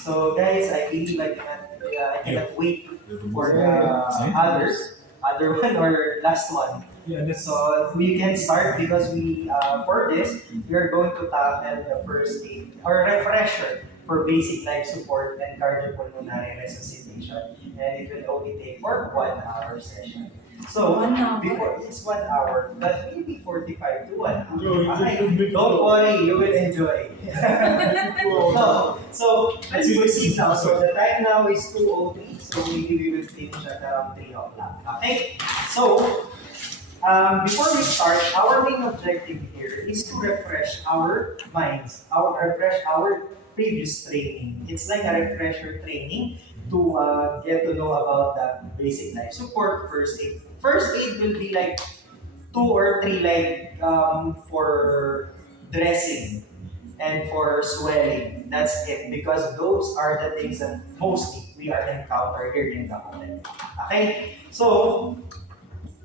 So guys, I believe I cannot wait for the other one or last one. Yeah, let's. So we can start because for this we are going to tackle the first aid or refresher for basic life support and cardiopulmonary resuscitation, and it will only take for 1 hour session. So 1 hour? before it's 1 hour, but maybe 45 to 1 hour. No, it's a Okay, good bit. don't worry, you will enjoy. So let's proceed now. So the time now is 2:03, so maybe we will finish at around 3 o'clock. Okay? So before we start, our main objective here is to refresh our minds, refresh our previous training. It's like a refresher training to get to know about the basic life support, first aid. First aid will be like 2 or 3 like for dressing and for swelling. That's it, because those are the things that mostly we are encountered here in the hotel. Okay, so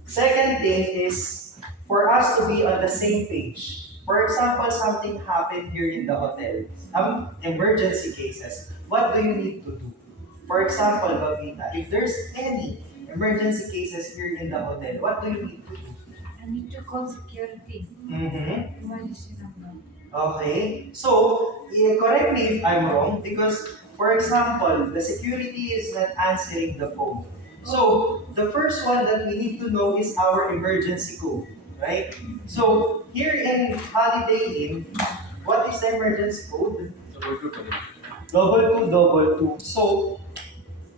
second thing is for us to be on the same page. For example, something happened here in the hotel, emergency cases. What do you need to do? For example, Babita, if there's any emergency cases here in the hotel, what do you need to do? I need to call security. Mm-hmm. Emergency number. Okay, so correct me if I'm wrong, because for example, the security is not answering the phone. So the first one that we need to know is our emergency code, right? So here in Holiday Inn, what is the emergency code? Double two, double two. So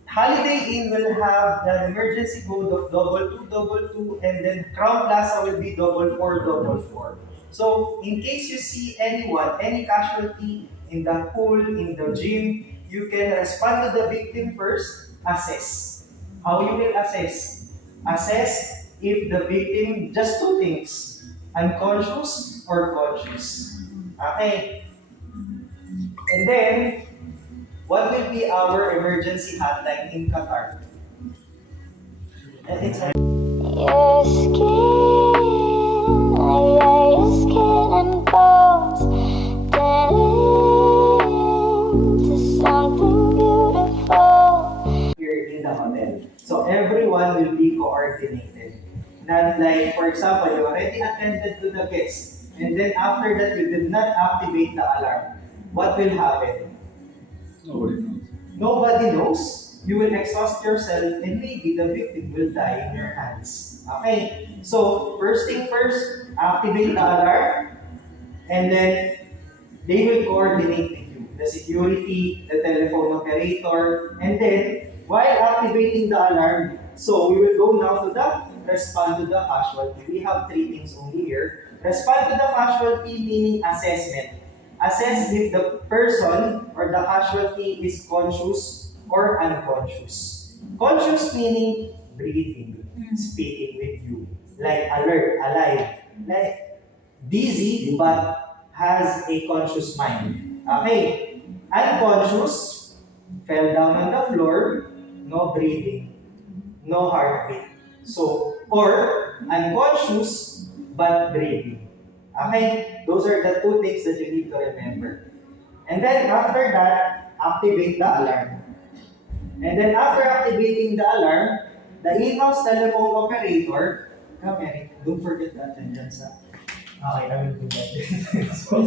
Holiday Inn will have the emergency code of double two, and then Crown Plaza will be double four. So, in case you see anyone, any casualty in the pool, in the gym, you can respond to the victim first, assess. How you will assess? Assess if the victim, just 2 things, unconscious or conscious. Okay? And then, what will be our emergency hotline in Qatar? It's Your skin, your skin and bones turn into something beautiful. here in the hotel. So everyone will be coordinated. Not like, for example, you already attended to the guest, and then after that you did not activate the alarm. What will happen? Nobody knows. Nobody knows. You will exhaust yourself, and maybe the victim will die in your hands. Okay? So, first thing first, activate the alarm, and then they will coordinate with you. The security, the telephone operator, and then, while activating the alarm, so we will go now to the respond to the casualty. We have 3 things only here. Respond to the casualty meaning assessment. Assess if the person or the casualty is conscious or unconscious. Conscious meaning breathing, speaking with you, like alert, alive, like dizzy but has a conscious mind. Okay. Unconscious, fell down on the floor, no breathing, no heartbeat. So, or unconscious but breathing. Okay? Those are the 2 things that you need to remember. And then after that, activate the alarm. And then after activating the alarm, the in-house telephone operator, come Eric, don't forget the attendance. Okay, I will do that. So,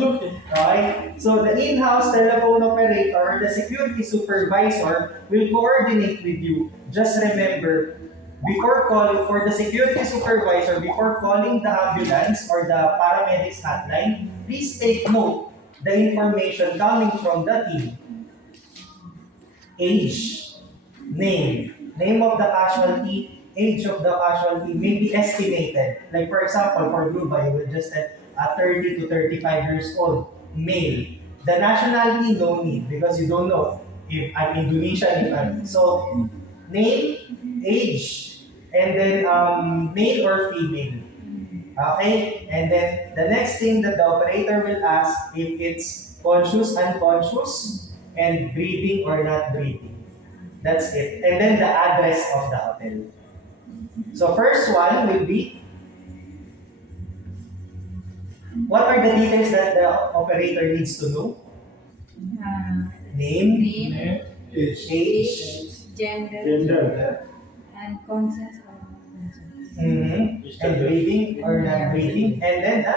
okay? So the in-house telephone operator, the security supervisor will coordinate with you. Just remember, before calling for the security supervisor, before calling the ambulance or the paramedics hotline, please take note the information coming from the team. Age, name of the casualty, age of the casualty may be estimated. Like for example, for Dubai, you will just say 30 to 35 years old, male. The nationality, no need because you don't know if I'm Indonesian, if I'm so name, age, and then male or female. Okay? And then the next thing that the operator will ask if it's conscious, unconscious, and breathing or not breathing. That's it. And then the address of the hotel. So first one will be, what are the details that the operator needs to know? Name, Name, Age. age, gender, Gender. and conscience or not conscience. and breathing or not breathing, and then the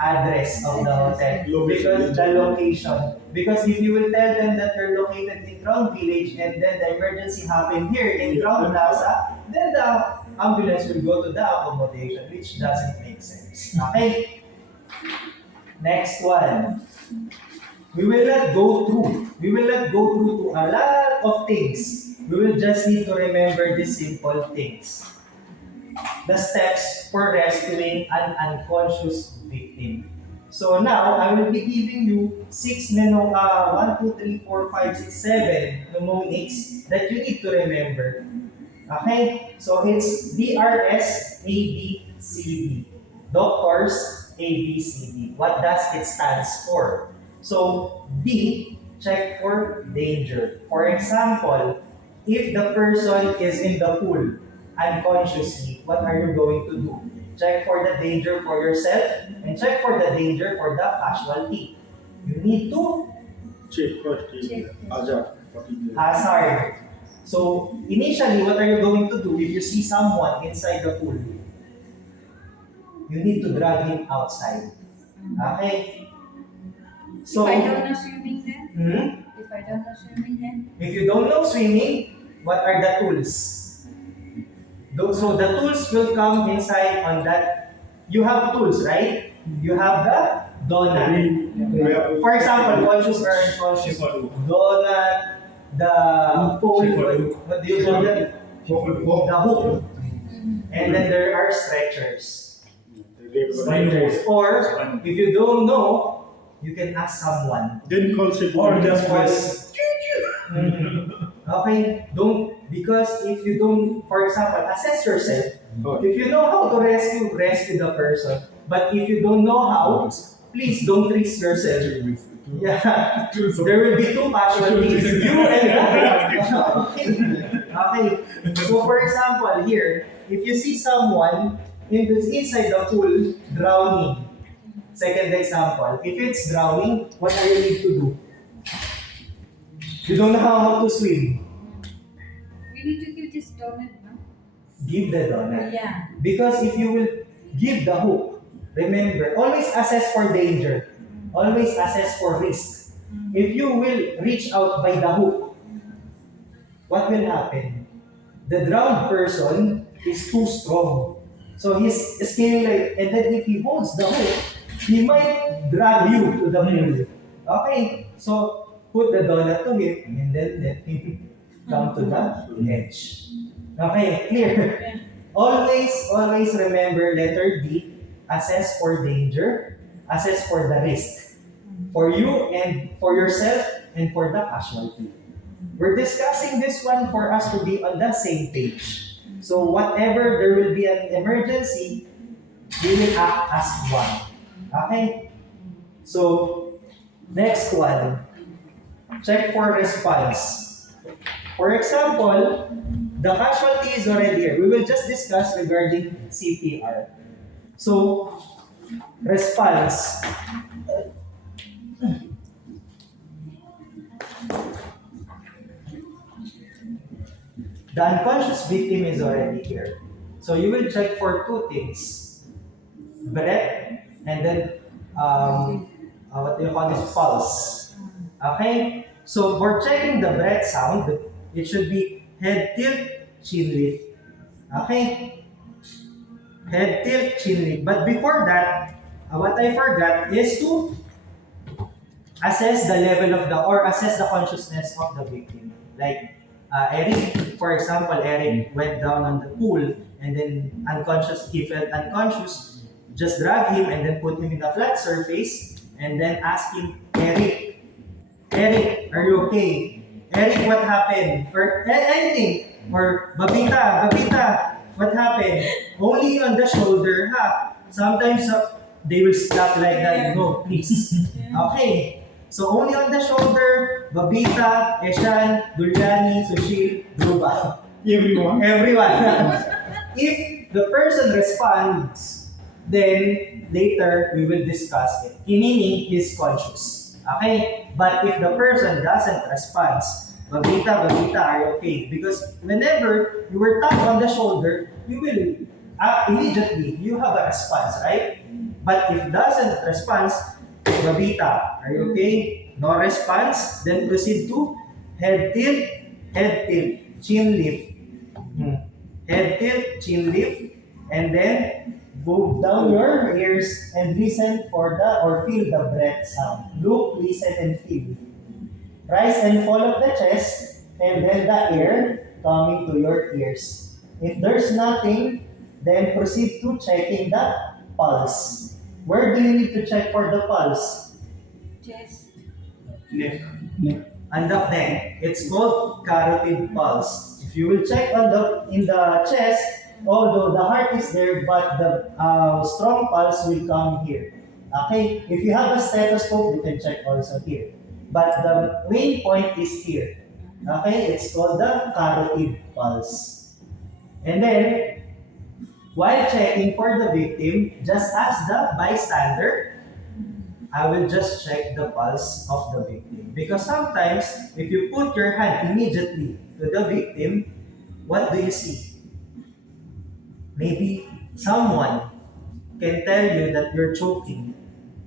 address of the hotel. Because the location. Because if you will tell them that you're located in Crown Village and then the emergency happened here in Crown Plaza, then the ambulance will go to the accommodation, which doesn't make sense. Okay? Next one. We will not go through. We will not go through to a lot of things. We will just need to remember these simple things. The steps for rescuing an unconscious victim. So now I will be giving you 7 mnemonics that you need to remember. Okay? So it's DRS ABCD. Doctors ABCD. What does it stands for? So D, check for danger. For example, if the person is in the pool unconsciously, what are you going to do? Check for the danger for yourself and check for the danger for the casualty. You need to Check first. Check. Hazard. What is the hazard. So initially, what are you going to do if you see someone inside the pool? You need to drag him outside. Okay? So, If I don't know swimming then? hmm? If I don't know swimming then? If you don't know swimming, what are the tools? So the tools will come inside on that. You have tools, right? You have the donut. For example, conscious or unconscious. Donut, the pole, what do you call that? The hook. And then there are stretchers. Stretchers. Or if you don't know, you can ask someone. Then call security. Or just press. Okay, don't, because if you don't, for example, assess yourself. If you know how to rescue, rescue the person. But if you don't know how, please don't risk yourself. Yeah, there will be two casualties, you and I. Okay. So for example, here, if you see someone inside the pool drowning, second example, if it's drowning, what do you need to do? You don't know how to swim. We need to give this donut, no? Give the donut. Yeah. Because if you will give the hook, remember, always assess for danger. Always assess for risk. If you will reach out by the hook, what will happen? The drowned person is too strong. So he's scaling like, and then if he holds the hook, he might drag you to the pool. Okay, so put the donut to him and then let him come to the edge. Okay, clear? Always remember letter D, assess for danger, assess for the risk. For you and for yourself and for the casualty. We're discussing this one for us to be on the same page. So whatever there will be an emergency, we will act as one. Okay? So, next one. Check for response. For example, the casualty is already here. We will just discuss regarding CPR. So, response. The unconscious victim is already here. So you will check for two things. Breath and then what do you call this? Pulse. Okay? So for checking the breath sound, it should be head tilt, chin lift. Okay? Head tilt, chin lift. But before that, what I forgot is to assess the level of assess the consciousness of the victim. Like Eric, for example, Eric went down on the pool and then unconscious, he felt unconscious. Just drag him and then put him in a flat surface and then ask him, Eric, are you okay? Eric, what happened? Or anything. Or Babita, what happened? Only on the shoulder, ha? Sometimes they will stop like that. No, please. Okay. So only on the shoulder, Babita, Eshan, Dulyani, Sushil, Druba. Everyone. Everyone. If the person responds, then later we will discuss it. Meaning he's conscious. Okay? But if the person doesn't respond, babita, babita, are okay. Because whenever you were tapped on the shoulder, you will immediately, you have a response, right? But if doesn't respond, babita, are you okay? No response, then proceed to head tilt, chin lift. Hmm. Head tilt, chin lift, and then move down your ears and listen for the or feel the breath sound. Look, listen, and feel. Rise and fall of the chest, and then the air coming to your ears. If there's nothing, then proceed to checking the pulse. Where do you need to check for the pulse? Chest. Neck. On the neck. It's called carotid pulse. If you will check on the in the chest, although the heart is there, but the strong pulse will come here. Okay. If you have a stethoscope, you can check also here. But the main point is here. Okay. It's called the carotid pulse. And then, while checking for the victim, just ask the bystander. I will just check the pulse of the victim. Because sometimes, if you put your hand immediately to the victim, what do you see? Maybe someone can tell you that you're choking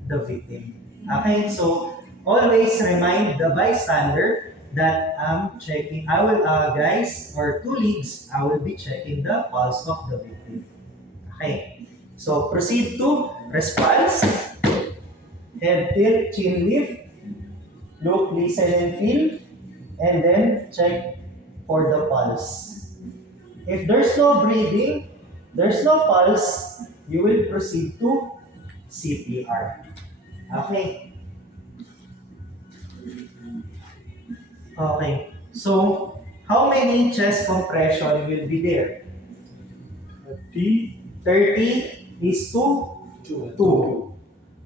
the victim. Okay, so always remind the bystander that I'm checking, I will, guys, or two leads, I will be checking the pulse of the victim. Okay, so proceed to response. Head tilt, chin lift, look, listen, and feel, and then check for the pulse. If there's no breathing, there's no pulse, you will proceed to CPR. Okay? Okay. So, how many chest compression will be there? 30. 30 is to 2.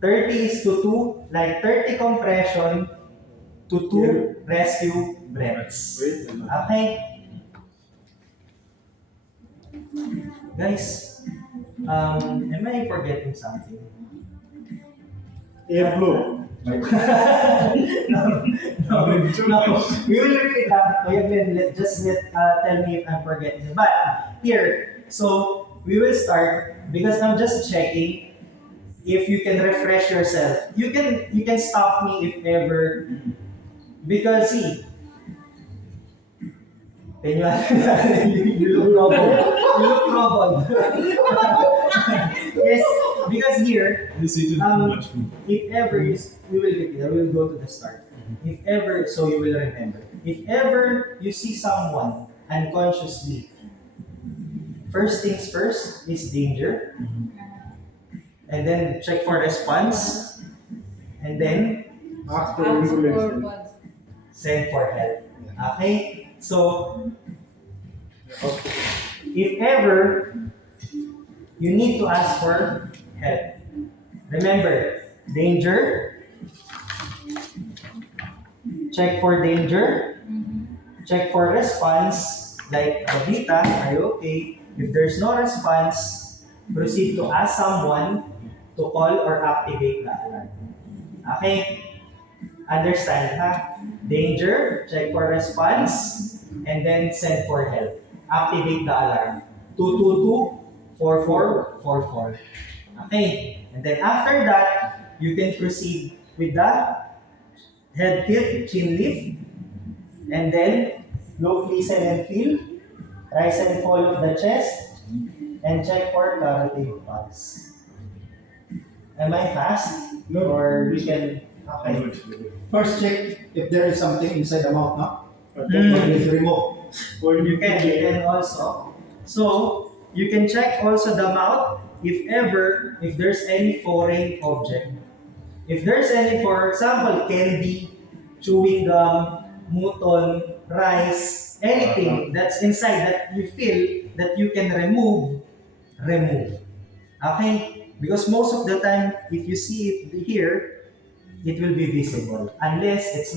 30 is to 2, like 30 compression to 2 rescue breaths. Wait, Okay? Guys, am I forgetting something? Airflow. no, no. We will repeat that. Kuya Glenn, tell me if I'm forgetting. But here, so we will start because I'm just checking if you can refresh yourself. You can stop me if ever, because see, can you look troubled. You look troubled. Yes, because here, This is too much food. if ever we will repeat, we will go to the start. If ever, so you will remember. If ever you see someone unconsciously, first things first is danger, and then check for response, and then After Ask for ambulance. pulse. send for help. Okay? So, Hospital. if ever you need to ask for help, remember, danger, check for danger, check for response, like Babita, are you okay? If there's no response, proceed to ask someone to call or activate the alarm. Okay? Understand, ha? Danger, check for response, and then send for help. Activate the alarm. 222-4444. Okay? And then after that, you can proceed with the head tilt, chin lift, and then look, listen, and feel. Rise and fall of the chest, and check for carotid pulse. Am I fast? No. Or we can... Okay. First check if there is something inside the mouth, no? Mm. Please remove. Or You can also. So, you can check also the mouth if there's any foreign object. If there's any, for example, candy, chewing gum, muton, rice, anything that's inside that you feel that you can remove. Okay? Because most of the time, if you see it here, it will be visible. Unless it's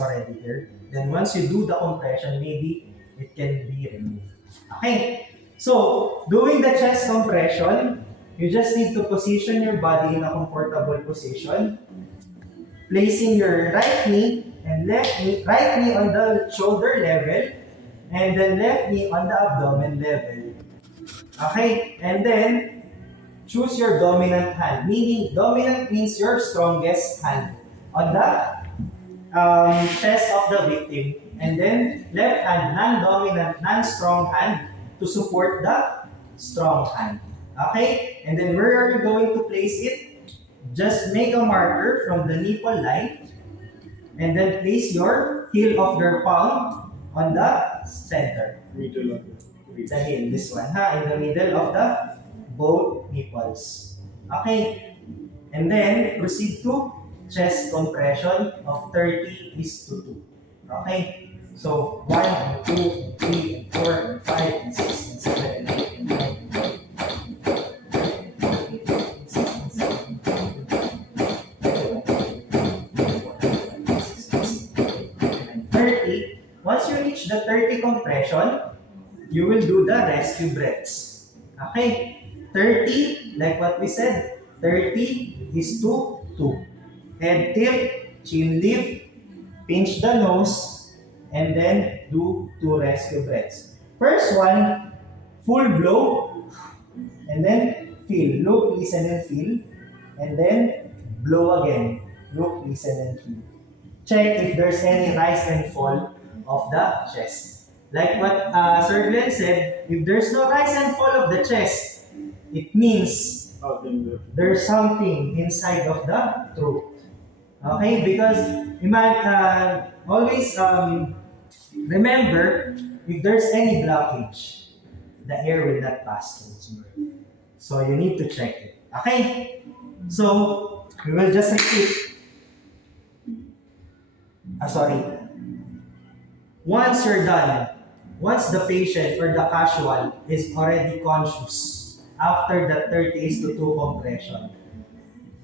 already here. Then once you do the compression, maybe it can be removed. Okay? So, doing the chest compression, you just need to position your body in a comfortable position. placing your right knee and right knee on the shoulder level, and then left knee on the abdomen level. Okay, and then choose your dominant hand, meaning dominant means your strongest hand on the chest of the victim, and then left hand, non-dominant, non-strong hand to support the strong hand. Okay, and then where are you going to place it? Just make a marker from the nipple line, and then place your heel of your palm on the center. Middle of The heel, this one, in the middle of the both nipples. Okay, and then proceed to chest compression of 30:2. Okay, so 1, 2, 3, 4, 5, 6, 7, 8, 9, 30. Once you reach the 30 compression, you will do the rescue breaths. Okay? 30, like what we said, 30:2. Head tilt, chin lift, pinch the nose, and then do 2 rescue breaths. First one, full blow, and then feel. Look, listen, and feel. And then blow again. Look, listen, and feel. Check if there's any rise and fall of the chest. Like what Sir Glenn said, if there's no rise and fall of the chest, it means out in the there's something inside of the throat. Okay, because always remember, if there's any blockage, the air will not pass through. So you need to check it. Okay? So we will just repeat. Sorry. Once you're done, once the patient or the casual is already conscious after the 30:2 compression,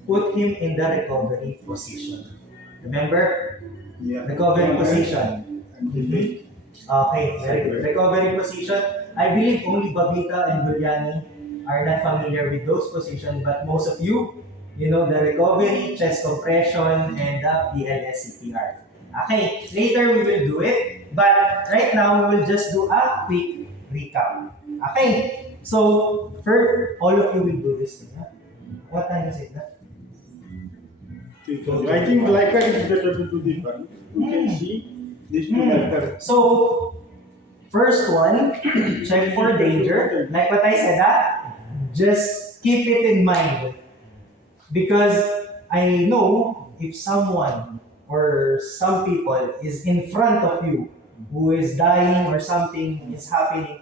put him in the recovery position. Remember? Recovery position. Okay, very good. Recovery position. I believe only Babita and Duryani are not familiar with those positions, but most of you, you know the recovery, chest compression, and the BLS CPR. Okay, later we will do it, but right now we will just do a quick recap. Okay, so first, all of you will do this thing. Huh? What time is it? Huh? I think lighter is better to do this one. You can see this two lighter. So, first one, check for danger. Like what I said, just keep it in mind. Because I know if someone or some people is in front of you who is dying or something is happening,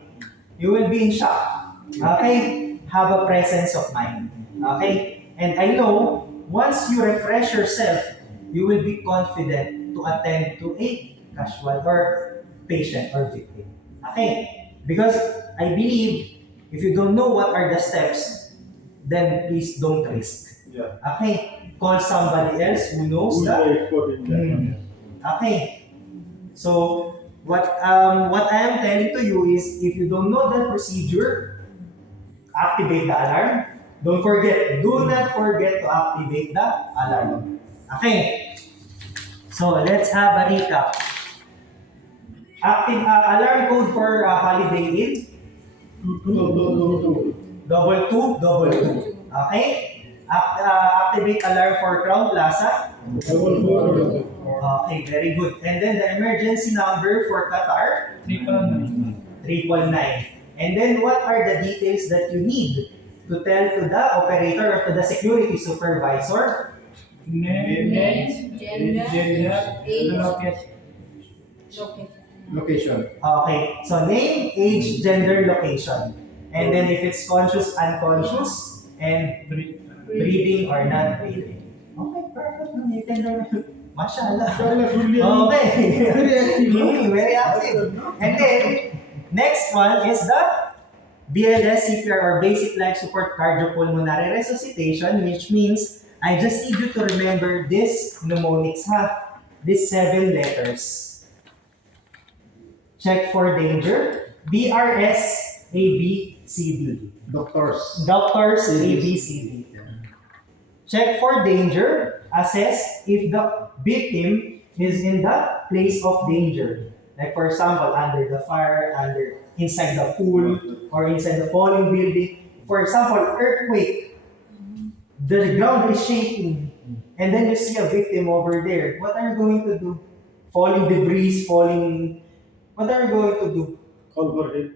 you will be in shock. Okay? Have a presence of mind. Okay? And I know once you refresh yourself, you will be confident to attend to a casual or patient or victim. Okay? Because I believe if you don't know what are the steps, then please don't risk. Yeah. Okay? Call somebody else who knows Who's that. the expert in that one? Okay. So what I am telling to you is if you don't know the procedure, activate the alarm. Don't forget, do not forget to activate the alarm. Okay. So let's have a recap. Active alarm code for Holiday Inn. 2222. Okay. Activate alarm for Crown Plaza. Okay, very good. And then the emergency number for Qatar. 999. And then what are the details that you need to tell to the operator or to the security supervisor? Name, gender, age, Location. Okay, so name, age, gender, location. And then if it's conscious, unconscious, and breathing or not breathing. Okay, perfect. No, you can learn. Mashallah. Okay. Very active. And then, next one is the BLS CPR or Basic Life Support Cardiopulmonary Resuscitation, which means I just need you to remember this mnemonics, these 7 letters. Check for danger. BRS, ABCD. Doctors. Doctors, ABCD. Check for danger. Assess if the victim is in the place of danger. Like for example, under the fire, inside the pool, or inside the falling building. For example, earthquake. The ground is shaking, and then you see a victim over there. What are you going to do? Falling debris, falling. What are you going to do? Call for help.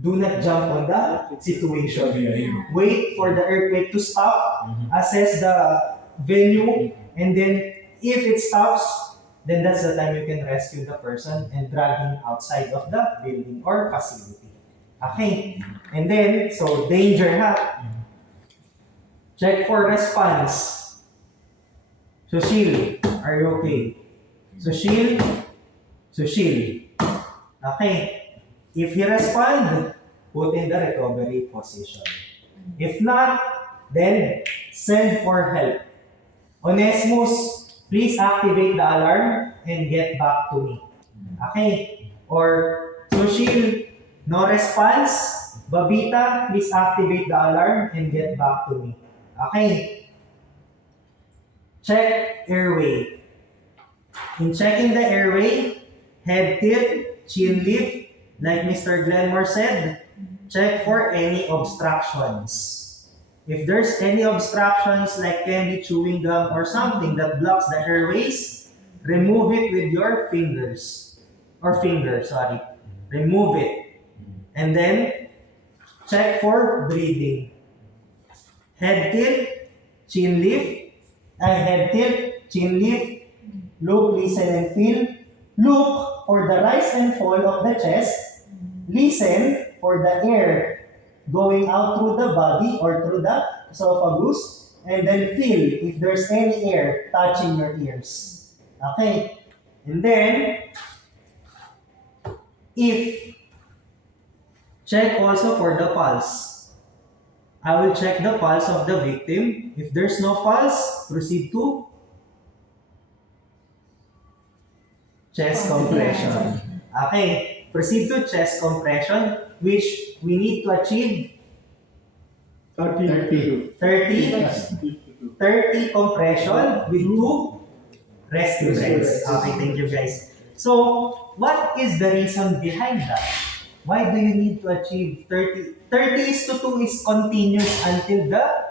Do not jump on the situation. Yeah. Wait for the earthquake to stop, assess the venue, and then if it stops, then that's the time you can rescue the person and drag him outside of the building or facility. Okay? And then, so danger ha. Check for response. Sushil, are you okay? Sushil, Sushil. Okay. If he respond, put in the recovery position. If not, then send for help. Onesmus, please activate the alarm and get back to me. Okay? Or Sushil, no response. Babita, please activate the alarm and get back to me. Okay? Check airway. In checking the airway, head tilt, chin lift, like Mr. Glenmore said, check for any obstructions. If there's any obstructions like candy, chewing gum, or something that blocks the airways, remove it with your fingers. Or finger, sorry. Remove it. And then, check for breathing. Head tilt, chin lift, head tilt, chin lift, look, listen, and feel. Look for the rise and fall of the chest. Listen for the air going out through the body or through the esophagus. And then feel if there's any air touching your ears. Okay? And then, if check also for the pulse. I will check the pulse of the victim. If there's no pulse, proceed to chest compression. Okay, proceed to chest compression, which we need to achieve 30. 30 compression with 2 rescue breaths. Okay, thank you guys. So, what is the reason behind that? Why do you need to achieve 30? 30 is to 2 is continuous until the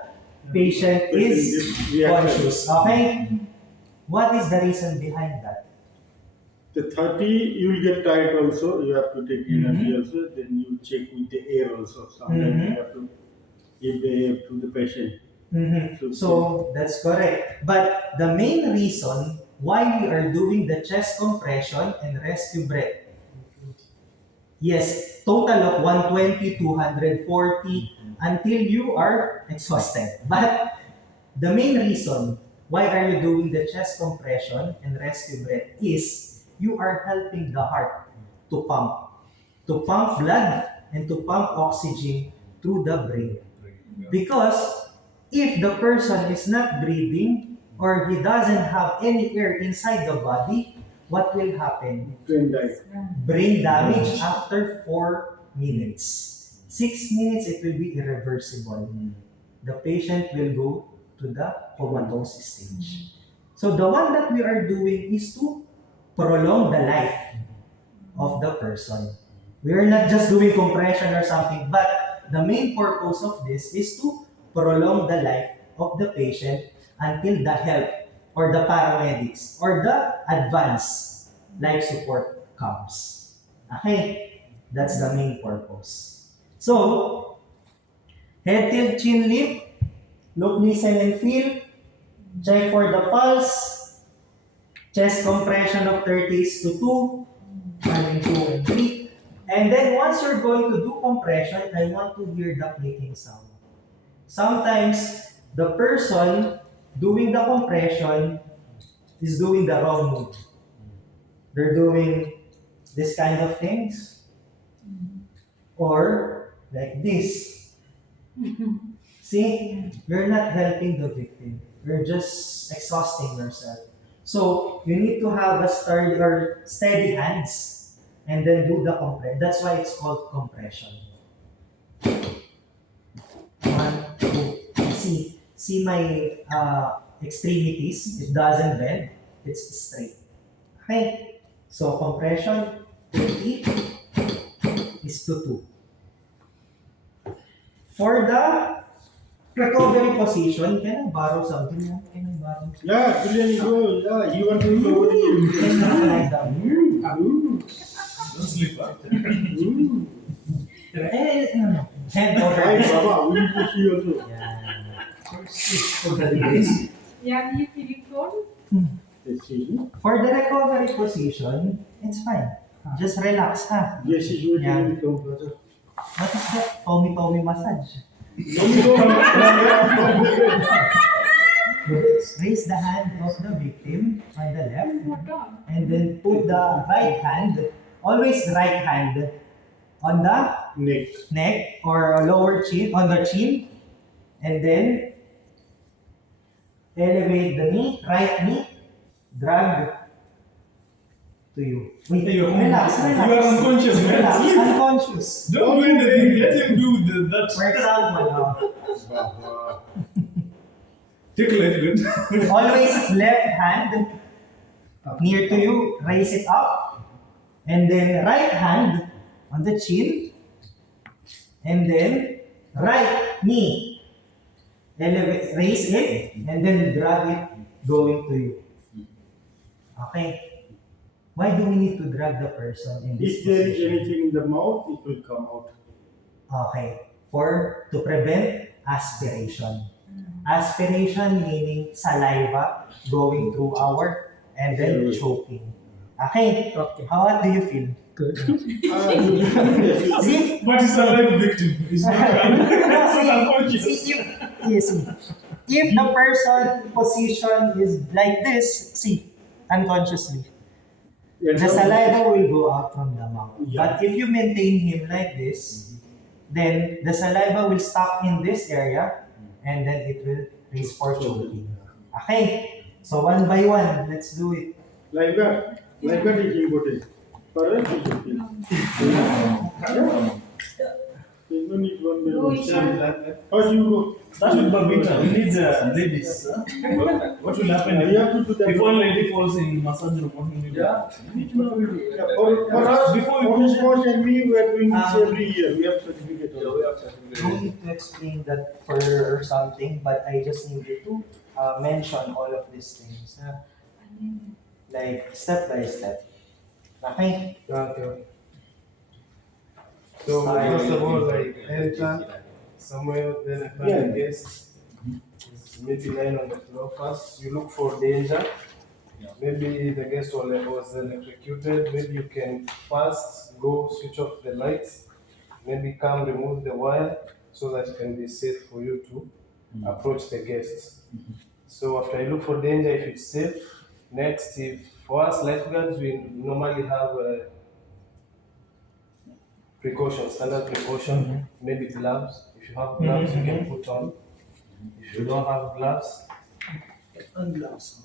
patient is conscious. Okay? What is the reason behind that? The 30, you will get tired also. You have to take energy also. Then you check with the air also. Sometimes you have to give the air to the patient. So that's correct. But the main reason why we are doing the chest compression and rescue breath, yes, total of 120, 240 until you are exhausted. But the main reason why are you doing the chest compression and rescue breath is you are helping the heart to pump blood and to pump oxygen through the brain. Because if the person is not breathing or he doesn't have any air inside the body, what will happen? Brain damage after 4 minutes. 6 minutes, it will be irreversible. The patient will go to the comatose stage. So the one that we are doing is to prolong the life of the person. We are not just doing compression or something, but the main purpose of this is to prolong the life of the patient until the help or the paramedics or the advanced life support comes. Okay? That's the main purpose. So, head tilt, chin lift, look, listen, and feel. Check for the pulse. Chest compression of 30 is to 2. 1 and 2 and 3. And then once you're going to do compression, I want to hear the clicking sound. Sometimes, the person doing the compression is doing the wrong move. They're doing this kind of things. Or like this. See, you're not helping the victim. You're just exhausting yourself. So, you need to have a sturdy or steady hands and then do the compression. That's why it's called compression. 1, 2, see. See my extremities, it doesn't bend, it's straight. Okay? So compression 20 is to 2. For the recovery position, can I borrow something? Can I borrow something? Yeah, Julian, go. Yeah, you want to go over Can here. I lie down here? Don't sleep. Huh? No. Hand over. Hi, Baba. We need to see also. Yeah. Yeah, you feeling cold? Excuse me. For the recovery position, it's fine. Just relax, ha? Yes, she's waiting Yeah. in the computer. What is that? Tommy massage. Raise the hand of the victim on the left, What on? and then put the right hand, always right hand, on the Neck. neck or lower chin, on the chin, and then elevate the knee, right knee, drag to you. Wait, You're relax. You are unconscious, man. Relax, Sleep. unconscious. Don't do anything. Let him do that. For example, Baba. Take life, good. always left hand near to you, raise it up, and then right hand on the chin, and then right knee, elevate, raise it, and then drag it going to you. Okay. Why do we need to drag the person in this If there is position? anything in the mouth, it will come out. Okay. To prevent aspiration. Aspiration meaning saliva going through our and then choking. Okay. How do you feel? Yes, See? But it's a live victim. It's not unconscious. See, if the person position is like this, see, unconsciously, the saliva will go out from the mouth. Yeah. But if you maintain him like this, then the saliva will stop in this area, and then it will raise for choking. Okay, so one by one, let's do it. Like that. Like that is important. For us, it's okay. There's no need one Go, man. Ishan. How do you go? Start with Babita. We need ladies. What will happen You have to do that. if one lady falls in massage room? What will you do? Yeah, for us, Before you on go- sport and me, we are doing this every year. We have certificate. No need to explain that for something, but I just needed to mention all of these things. Like step by step. Okay? Okay. So first of all, like enter somewhere, then I find the guest. It's maybe lying on the floor. First, you look for danger. Maybe the guest was electrocuted. Maybe you can first go switch off the lights. Maybe come remove the wire so that it can be safe for you to approach the guest. So after you look for danger, if it's safe, next, if for us lifeguards, we normally have precautions, standard precaution, maybe gloves. If you have gloves, you can put on. If you don't have gloves, And gloves.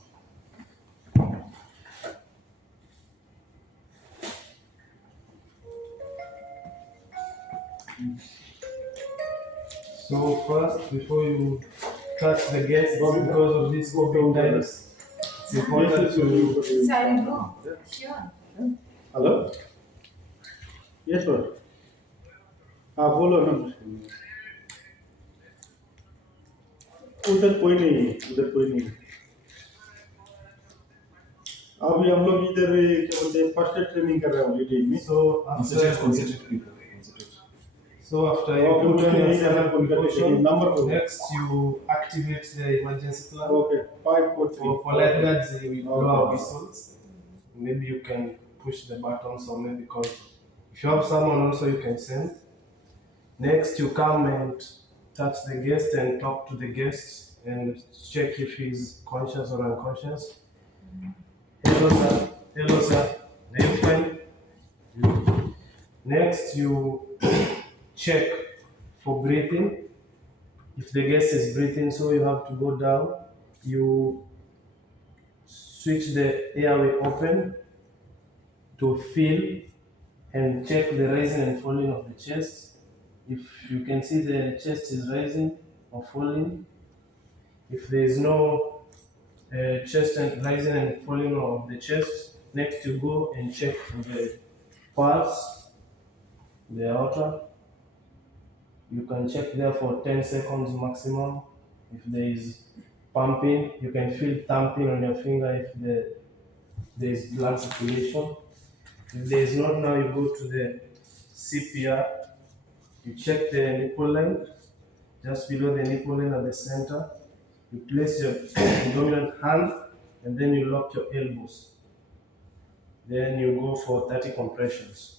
so first, before you touch the guest, because of this COVID times, it's important to Silent go. Sure. Hello? Yes, sir. हाँ बोलो ना उधर कोई नहीं है उधर कोई नहीं है अभी हम लोग इधर क्या बोलते हैं फर्स्ट ट्रेनिंग कर रहे हैं हॉलीडे में so Concentrate people. so after you Okay, put on okay, your yeah, standard okay, precaution, number go. next you activate the emergency plan. Okay 5 4 3 For lifeguards, we blow Okay. our whistles. Maybe you can push the buttons or maybe call. If you have someone also, you can send. Next, you come and touch the guest and talk to the guest and check if he's conscious or unconscious. Hello, sir. Hello, sir. Are you fine? Next, you check for breathing. If the guest is breathing, so you have to go down. You switch the airway open to feel and check the rising and falling of the chest. If you can see the chest is rising or falling, If there is no chest and rising and falling of the chest, next you go and check the pulse, the aorta. You can check there for 10 seconds maximum. If there is pumping, you can feel thumping on your finger if there is blood circulation. If there is not, now you go to the CPR. You check the nipple line, just below the nipple line at the center. You place your dominant hand and then you lock your elbows. Then you go for 30 compressions.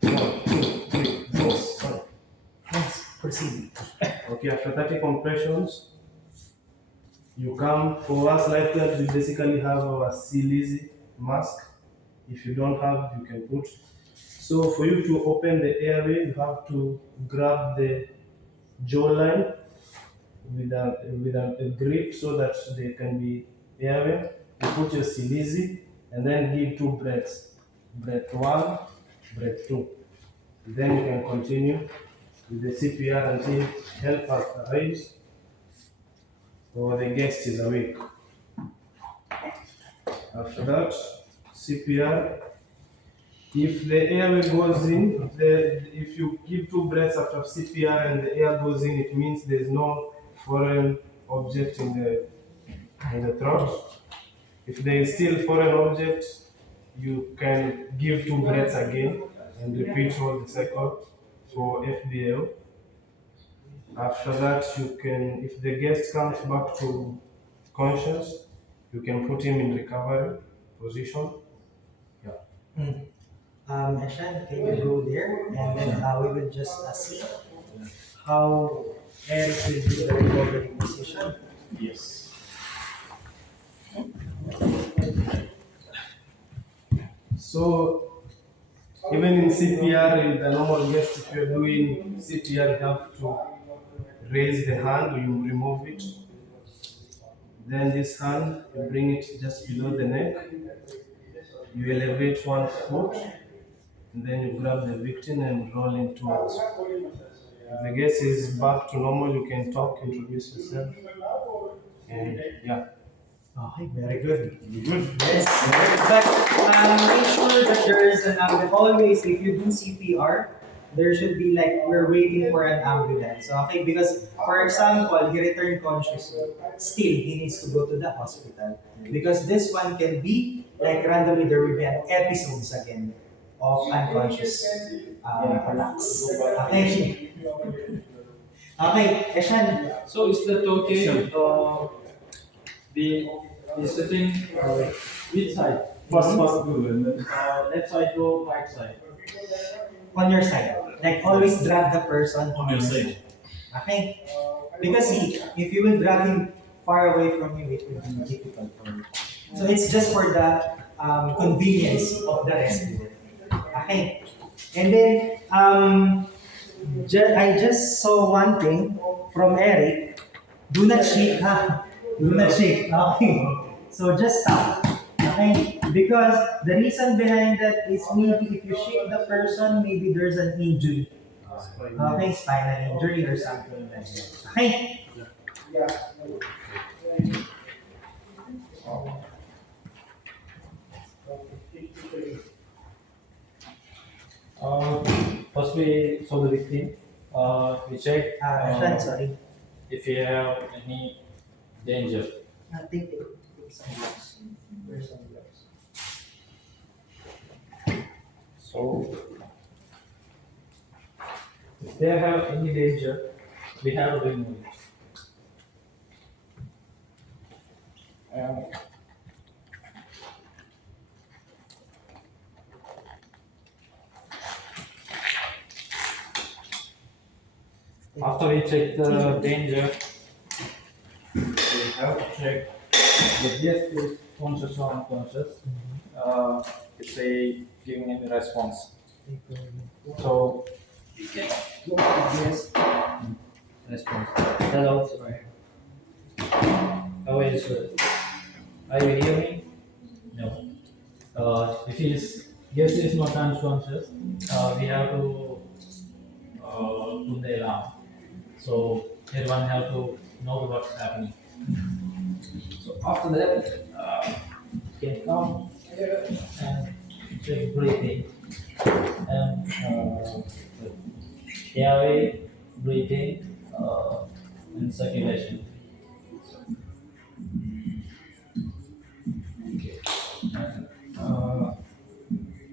1, 2, 3, 4. Sorry. Yes, proceed. Okay, after 30 compressions, you come. For us lifeguards, we basically have our Silisi mask. If you don't have, you can put. So for you to open the airway, you have to grab the jawline with a grip so that there can be airway. You put your Silisi and then give 2 breaths. Breath 1, breath 2. Then you can continue with the CPR until help arrives or the guest is awake. After that, CPR. If the airway goes in, if you give 2 breaths after CPR and the air goes in, it means there's no foreign object in the throat. If there is still foreign object, you can give 2 breaths again and repeat all the cycle for FBL. After that, you can, if the guest comes back to conscious, you can put him in recovery position. Ashan, can you go there? And then we will just see how Eric will do the recovery position. Yes. So, even in CPR, the normal guest, if you're doing CPR, you have to raise the hand, you remove it. Then this hand, you bring it just below the neck. You elevate 1 foot, and then you grab the victim and roll into it. If the guest is back to normal, you can talk, introduce yourself, and yeah. Okay, very good. Yes, but make sure that there is an ambulance. Always, if you do CPR, there should be like we're waiting for an ambulance. Okay, because for example, he returned consciously. Still, he needs to go to the hospital because this one can be like randomly there will be an episodes again of unconscious collapse. Okay. Okay, Eshan. So is that okay? The sitting which side? First go and then left side to right side. On your side. Like always drag the person On your side. Okay? Because see, if you will drag him far away from you, it will be difficult for you. So it's just for the convenience of the rescuer. Okay? And then, I just saw one thing from Eric. Do not shake, ha? Do not shake. Okay. So just stop. Okay? Because the reason behind that is maybe if you shake the person, maybe there's an injury. Okay, spinal injury or something like that. Okay? First we saw the victim. We check Ashan, sorry. if he have any danger. Take some gloves. Wear some gloves. So if they have any danger, we have to remove it. After we check the danger, we have to check the guest is conscious or unconscious. If they giving any response. So Yes. Response. Hello. Sorry. How is it? Are you hear me? No. If his guest is not unconscious, we have to put the alarm. So everyone have to know what's happening. So after that, you can come here and check breathing and airway, breathing, and circulation. And,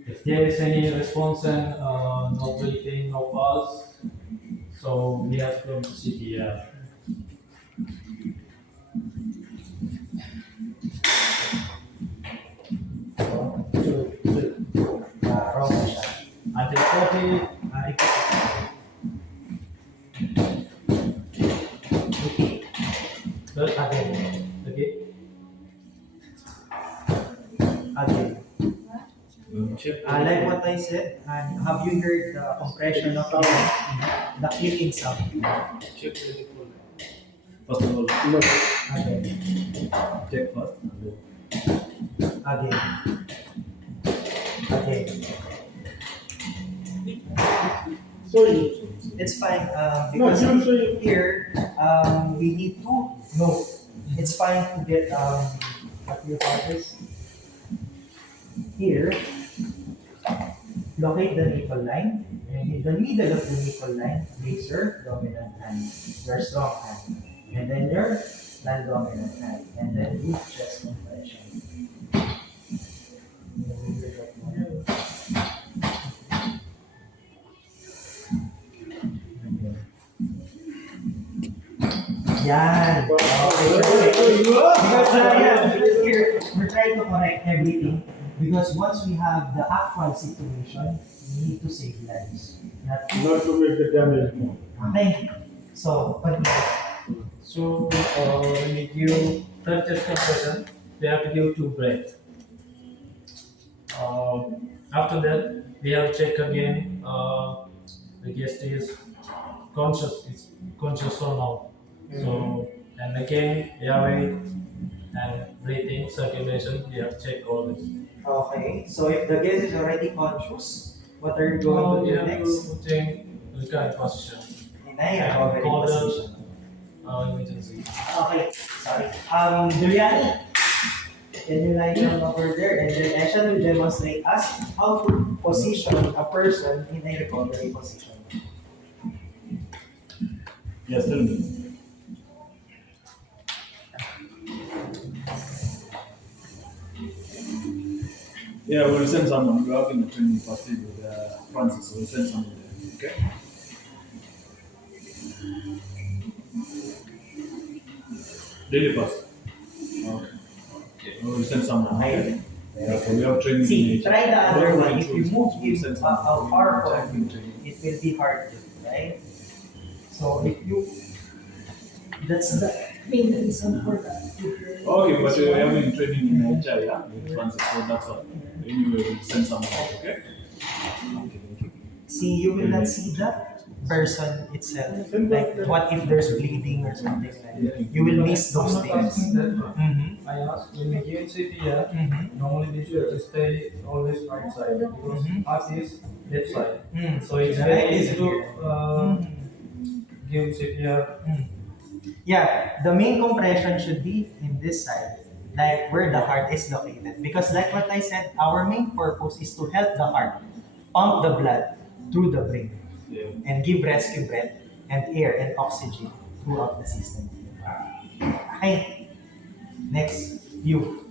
if there is any response and no breathing, no pulse, so we have to do CPR. 1, 2, 3. Wrong na siya. Until 40, repeat. Good. Again. Okay. Again. Check. Like what I said, have you heard the compression of the clicking sound? Check the full. First of all, No. Again. check first. And then Again. Again. So It's fine no, because you say here we need to no. It's fine to get what do you call this? Here, locate the nipple line, and in the middle of the nipple line, place your dominant hand, your strong hand, and then your non-dominant hand, and then do chest compression. In the middle of one. Yan. Okay, perfect. Because yeah, because here, we're trying to correct everything. Because once we have the actual situation, we need to save lives. Not not to make the damage more. okay. So, So when we give third chest compression, we have to give 2 breaths. After that, we have to check again. The guest is conscious or not. So and again, airway and breathing, circulation, we have to check all this. okay. So if the guest is already conscious, what are you going Now to we do have next? to change the current position. In a recovery Call the position. emergency. Okay, sorry. Juliani, can you lie down over there and then Eshan will demonstrate us how to position a person in a recovery position. yes, tell me. Yeah, we'll send someone. We're having a training party with Francis. We'll send someone there. Okay. Daily pass. Okay. Okay. We'll send someone. Okay. Yeah, so we have training. See, in try the nature. other We're one. going If through you it. move We'll him send someone. far Check from in you, training. it will be hard, right? So if you, that's the main reason for that. Okay, but we're having training in nature, yeah, with Francis. So that's all. Anyway, we'll send someone. Okay. Okay. See, you will not see the person itself. Like, what if there's bleeding or something like that? You will miss those I'm not things. asking that. Mm-hmm. I asked when we give CPR, Mm-hmm. normally they should stay always right side because heart is left side. Mm. So it's The very right is easy to here. give CPR. Yeah, the main compression should be in this side, like where the heart is located. Because like what I said, our main purpose is to help the heart pump the blood through the brain Yeah. and give rescue breath and air and oxygen throughout the system. Okay, next, you.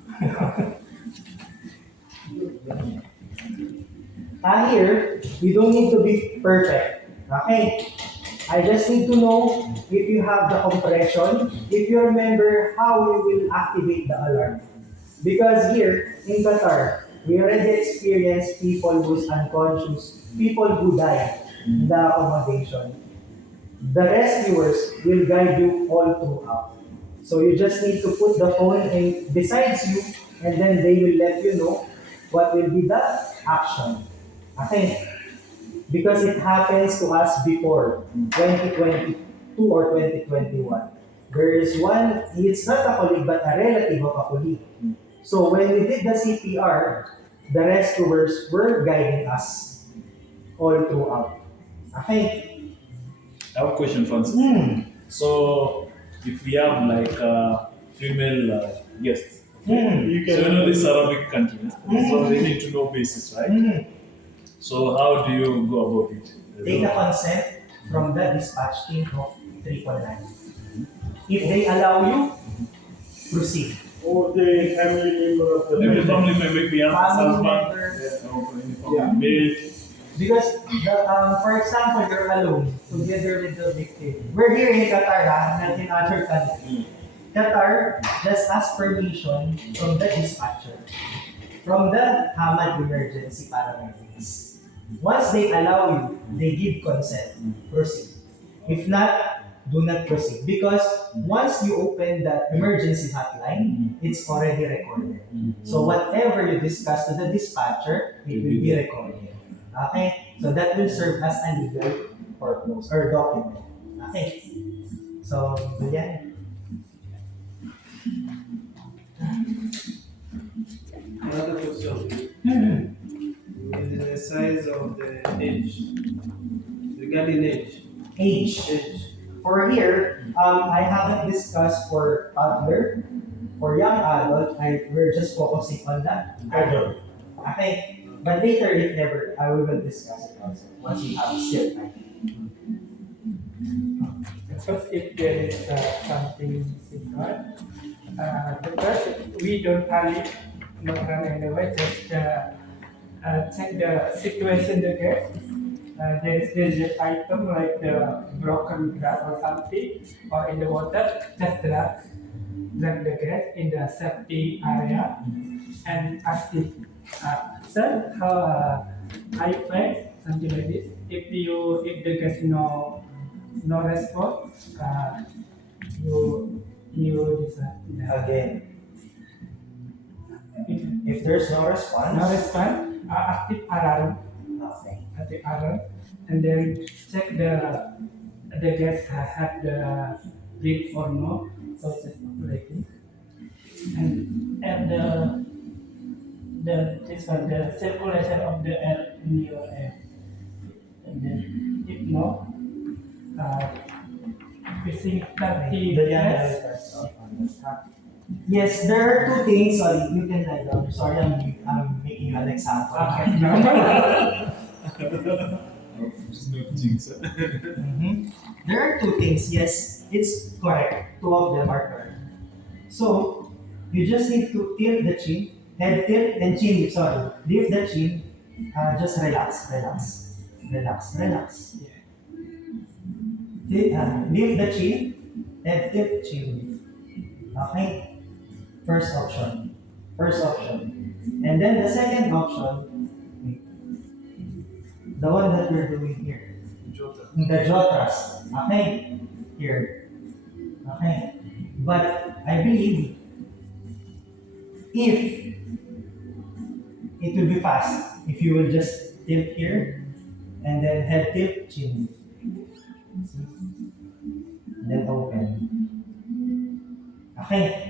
Here, you don't need to be perfect. Okay? I just need to know if you have the compression, if you remember how you will activate the alarm. Because here in Qatar, we already experienced people who's unconscious, people who die in the accommodation. The rescuers will guide you all throughout. So you just need to put the phone in besides you, and then they will let you know what will be the action. Okay? Because it happens to us before 2022 or 2021. There is one, it's not a colleague, but a relative of a colleague. So when we did the CPR, the rescuers were guiding us all throughout. Okay? I have a question, Francis. Hmm. So, if we have like female guests. You So can. this Arabic country, so they need to know basis, right? So how do you go about it? Take a consent from the dispatch team of 319. If they allow you, proceed. Or the family member of the Maybe family member, maybe Family husband, member. or any family male. Because, for example, you're alone together with the victim. We're here in Qatar, not in other countries. Qatar just ask permission from the dispatcher, from the Hamad Emergency Paramedics. Once they allow you, they give consent, proceed. If not, do not proceed. Because once you open the emergency hotline, it's already recorded. So whatever you discuss to the dispatcher, it will be recorded. Okay? So that will serve as a legal purpose or document. Okay? So, yan. Another question. The size of the edge. Regarding edge. Age. For here, I haven't discussed for toddler. For young adult, we're just focusing on the adult. Okay? But later, if never, I will discuss it also once we have still time. Because if there is something secret, the first we don't panic, not run anyway, just check the situation again. There's an item like the broken glass or something, or in the water, just drag the gas in the safety area and ask it, sir, how I find something like this. If the gas no response, you decide. Again, if there's no response, No response, active alarm, okay. and then check the gas have the breathe or no. So just operating, and the circulation of the air in your air, and then if no, using 30 The young minutes. adult. Yes, there are two things. Sorry, you can write down. Sorry, I'm making an example. Okay. Just no jinx. There are two things. Yes, it's correct. Two of them are correct. So you just need to tilt the chin, head tilt and chin lift. Sorry, lift the chin. Just relax, relax, relax, relax. Lift the chin, head tilt, chin lift. Okay. First option. First option. And then the second option, the one that we're doing here. The jaw thrust. Okay? Here. Okay? But I believe if it will be fast, if you will just tilt here and then head tilt, chin. See? Then open. Okay?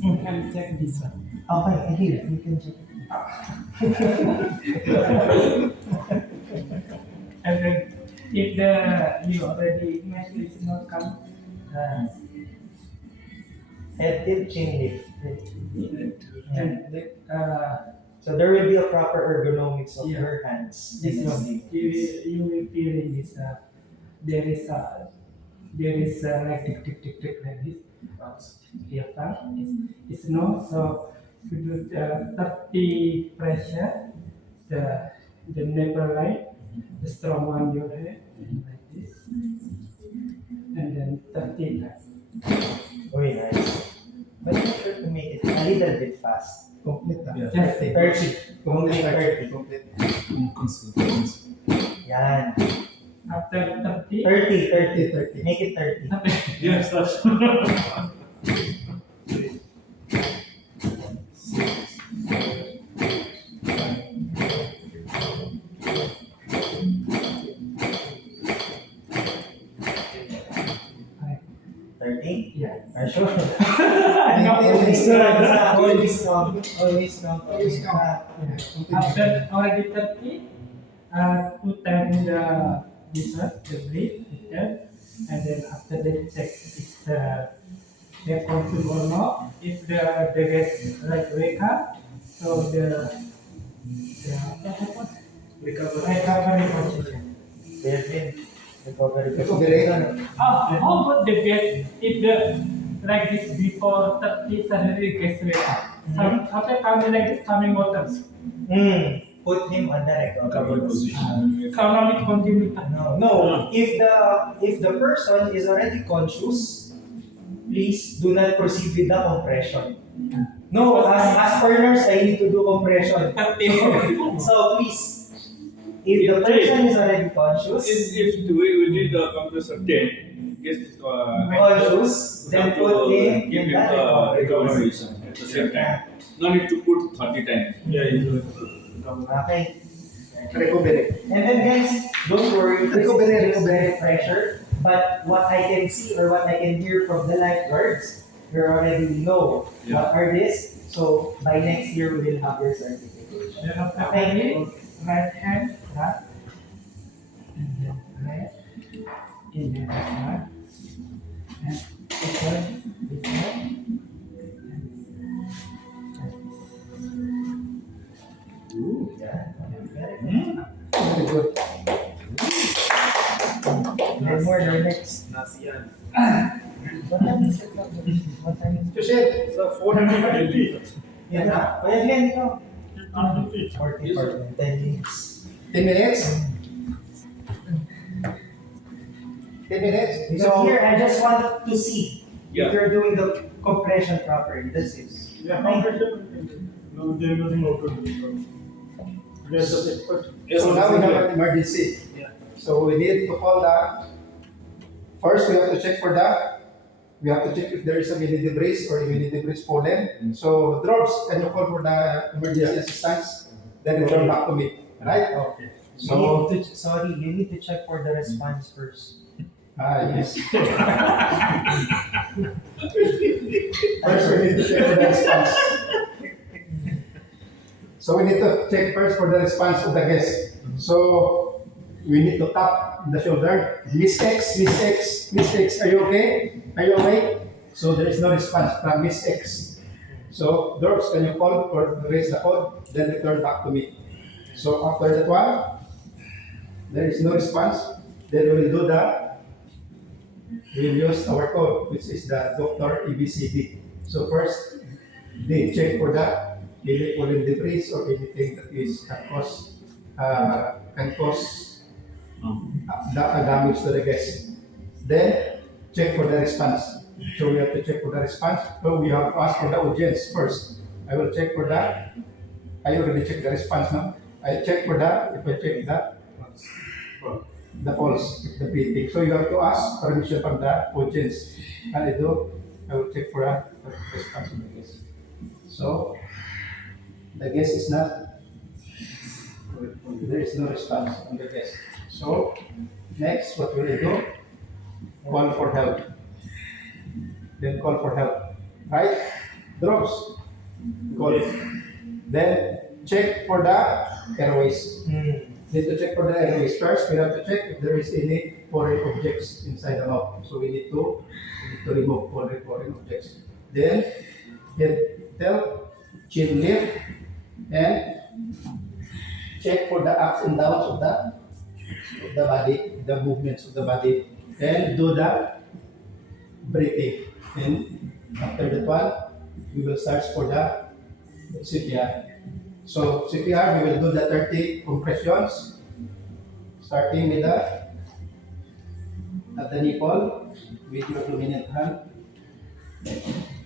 You can check this one. Okay, here, you can check. And then if you already image is not come, Head tilt, chin lift. then So there will be a proper ergonomics of Yeah. your hands. this in one this you will feel in this there is like tick like this. Yeah, it's no. So you do 30 pressure, the nipple line, the strong one you have like this, and then 30 times. Very nice. But make sure to make it a little bit fast. Complete na. Yeah. Just 30. Complete 30. Complete. Yan. after 30, 30. Make it 30. Yes, that's. yeah. Are you sure? Always Always count. Always count. Always count. After already 30, put time this one, the breathe, and then after that check is they're conscious or not. If they get like wake up, so the recovery position. They've been recovery. Recovery. How about the get if the like this before 30 suddenly gets wake up? Sometimes coming like this coming waters. Put him on the recovery Recovery position. position. Someone continue. No. If the person is already conscious, please do not proceed with the compression. No, as per nurse, I need to do compression. So please, if the person is already conscious, If we did the compressor 10, yes, conscious, then put him give in him the the recovery recovery position. at the same time. No need to put 30 times. Okay. Recovery. And then guys, don't worry, this Recovery, is very pressure. But what I can see or what I can hear from the lifeguards, you already know what are this. So by next year we will have your certification. Then after right hand flat, and then left, in the right, and this one, Yeah. Very good. Then more the next. Nasiyan. What time is it? What time is it? To share. So 450. Yan na. Kaya yan ito. 450. 40 for 10 minutes. 10 minutes. 10 minutes. So here, I just want to see Yeah. if you're doing the compression properly. That's it. Yeah, compression. No, there is nothing more to do. That's the expert. So now we have an emergency. Yeah. So we need to call the, first we have to check for we have to check if there is a mini debris or mini debris fallen. So drops, can you call for the emergency assistance? Then return back to me, right? Okay. So, Sorry, you need to check for the response first. yes. First we need to check for the response. So we need to check first for the response of the guest. So we need to tap the shoulder. Miss X, are you okay? Are you awake? So there is no response from Miss X. So Dorbs, can you call or raise the code? Then return back to me. So after that one, there is no response. Then we will do we'll use our code, which is the Dr. EBCD. So first, they check for that. Any fallen debris or anything that is can cause damage to the guest. Then check for the response. So we have to check for the response. So we have to ask for the audience first. I will check for that. I already checked the response now. I check for that. If I check that, the pulse, the beating. So you have to ask permission from the audience. And I do. I will check for the response of the guest. So the guest is not, there is no response on the guest. So, next, what will you do? Call for help. Then call for help. Right? Drops. Call it. Then check for the airways. Need to check for the airways. First, we have to check if there is any foreign objects inside the mouth. So we need to remove all the foreign objects. Then, tell chin lift, and check for the ups and downs of the body, the movements of the body, and do the breathing. And after that one, we will search for the CPR. So CPR, we will do the 30 compressions, starting with at the nipple with your dominant hand.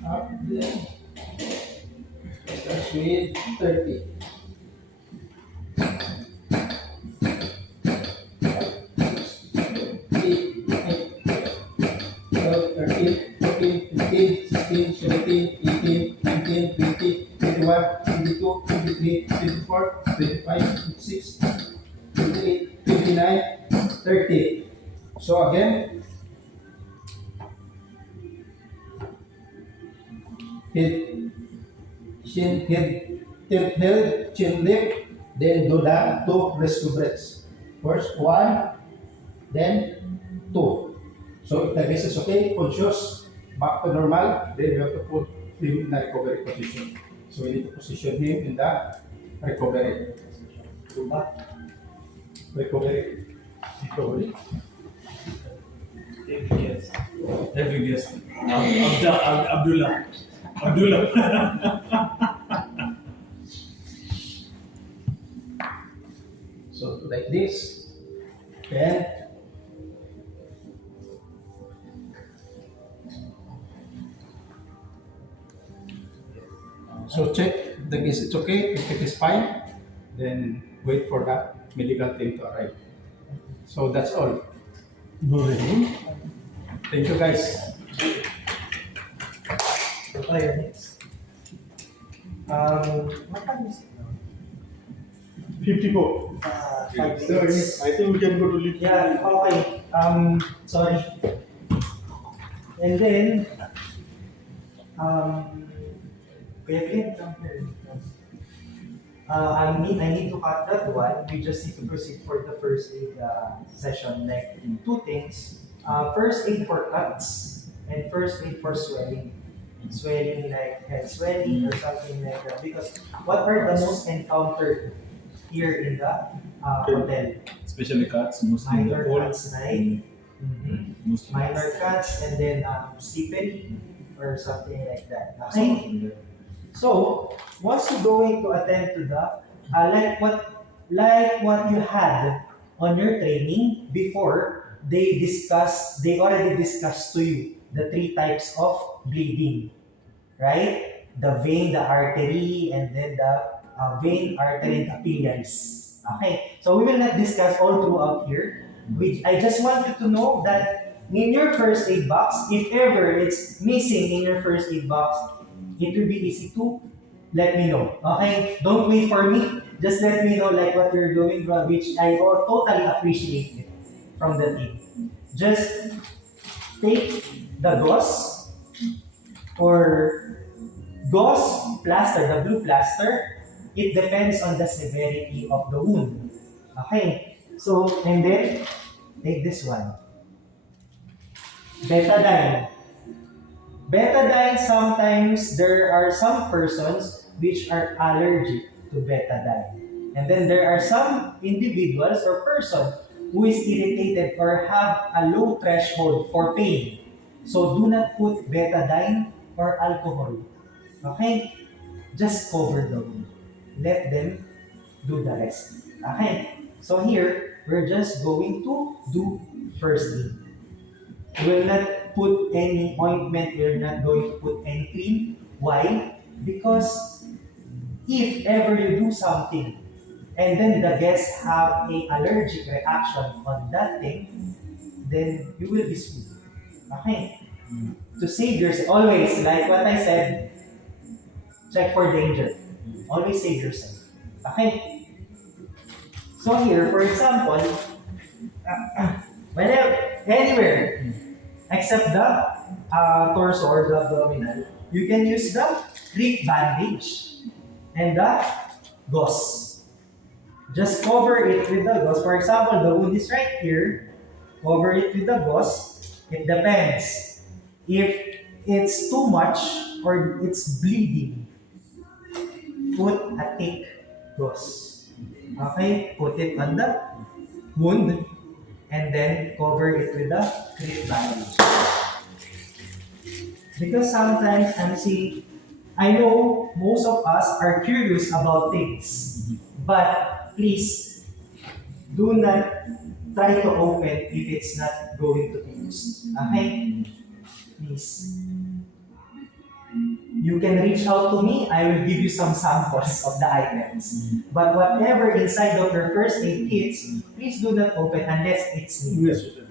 Up there. Starts with 30. 13, 14, 15, 16, 17, 18, 19, 20, 21, 22, 23, 24, 25, 26, 28, 29, 30. So again, tilt heel, chin lift, then do the 2 rescue breaths. First 1, then 2. So if the guest is okay, conscious, back to normal, then we have to put him in the recovery position. So we need to position him in the recovery. Recovery. Recovery. Yes. Every guest. Abdullah. So like this. Then so check the case it's okay, if it is fine, then wait for the medical team to arrive. So that's all. Thank you guys. Okay, next. What time is it now? 54. 5 minutes. I think we can go to leave. Yeah, okay. Sorry. And then, Kuya Glenn, come here. I need to cut that one. We just need to proceed for the first aid session, like two things. First aid for cuts and first aid for swelling. Swelling like head swelling or something like that. Because what are the most encountered here in the hotel? Especially cats, mostly in the Minor cold. cuts, right? Mostly Minor cuts and then slippery or something like that. Okay? So, once you're going to attend to the, like what you had on your training before, they already discussed to you the three types of bleeding, right? The vein, the artery, and then the vein, artery, and capillaries. Okay, so we will not discuss all throughout here. I just want you to know that in your first aid box, if ever it's missing in your first aid box, it will be easy to let me know. Okay? Don't wait for me. Just let me know like what you're doing, which I totally appreciate it from the team. Just take the gauze or gauze plaster, the blue plaster. It depends on the severity of the wound. Okay? So, and then take this one. Betadine. Betadine, sometimes there are some persons which are allergic to betadine. And then there are some individuals or person who is irritated or have a low threshold for pain. So do not put betadine or alcohol. Okay? Just cover the wound. Let them do the rest. Okay? So here, we're just going to do first aid. We will not put any ointment, we're not going to put any cream. Why? Because if ever you do something and then the guests have a allergic reaction on that thing, then you will be sued. Okay? To save yourself, always, like what I said, check for danger. Always save yourself. Okay? So here, for example, whenever, anywhere, except the torso or the abdominal, you can use the crepe bandage and the gauze. Just cover it with the gauze. For example, the wound is right here. Cover it with the gauze. It depends. If it's too much or it's bleeding, put a thick gauze. Okay? Put it on the wound and then cover it with the crepe bandage. Because sometimes I know most of us are curious about things, but please do not try to open if it's not going to be used. Okay? Please. You can reach out to me, I will give you some samples of the items. But whatever inside of your first aid kits, please do not open unless it's needed.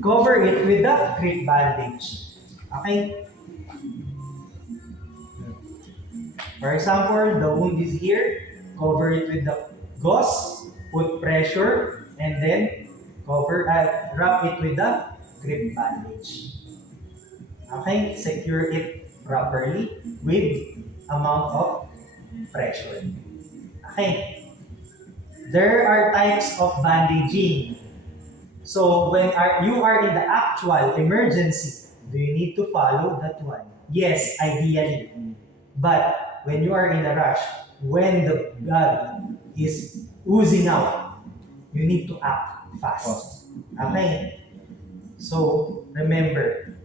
Cover it with the crepe bandage. Okay? For example, the wound is here. Cover it with the gauze, put pressure, and then wrap it with the crepe bandage. Okay? Secure it properly with amount of pressure. Okay? There are types of bandaging. So when you are in the actual emergency, Do you need to follow that one? Yes, ideally. But when you are in a rush, when the blood is oozing out, you need to act fast. Okay? So remember,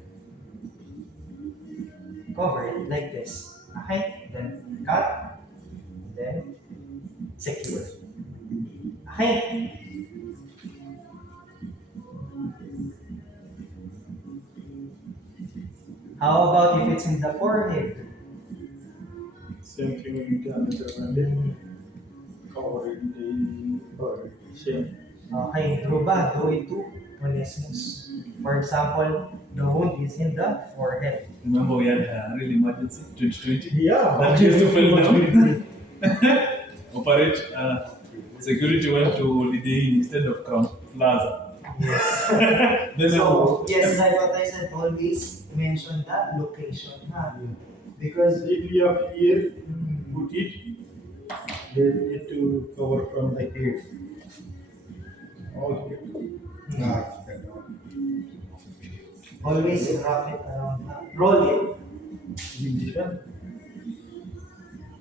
cover it like this. Okay? Then cut, then secure. Okay? How about if it's in the forehead? Same thing with the another one. Cover it the same. Okay, Druba, do it to Onesimus. For example, the wound is in the forehead. Remember we had a real emergency 2020? Yeah. That used to fell down. Operate. Security went to Holiday Inn instead of Crown Plaza. Yes. Then So, yes, like what I said, always mention that location. Huh? Because If you have here, put it, then need to cover from the head. All head. always wrap it around, roll it. In this one.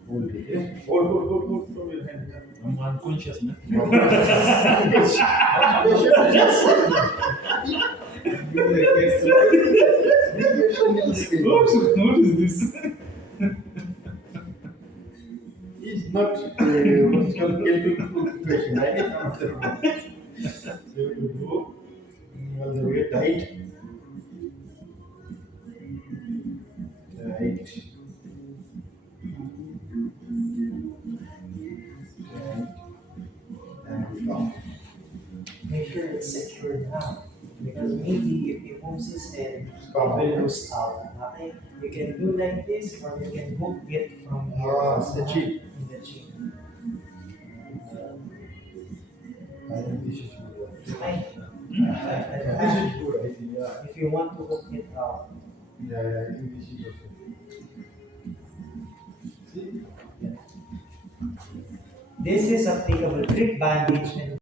Hold it. Yeah. Hold from your hand. I'm unconscious, man. What is this? It's not what's called helping patient. I need another one. So you go all the way tight. Tight. Tight. And down. Make sure it's secured now. Because maybe if he moves his head, it will loose out. Okay? You can do like this, or you can hook it from here. The chin. In the chin. I think this is good. Okay? This is good, I think. Yeah. If you want to hook it out, Yeah, I think this is okay. See? this is applicable grip bandage and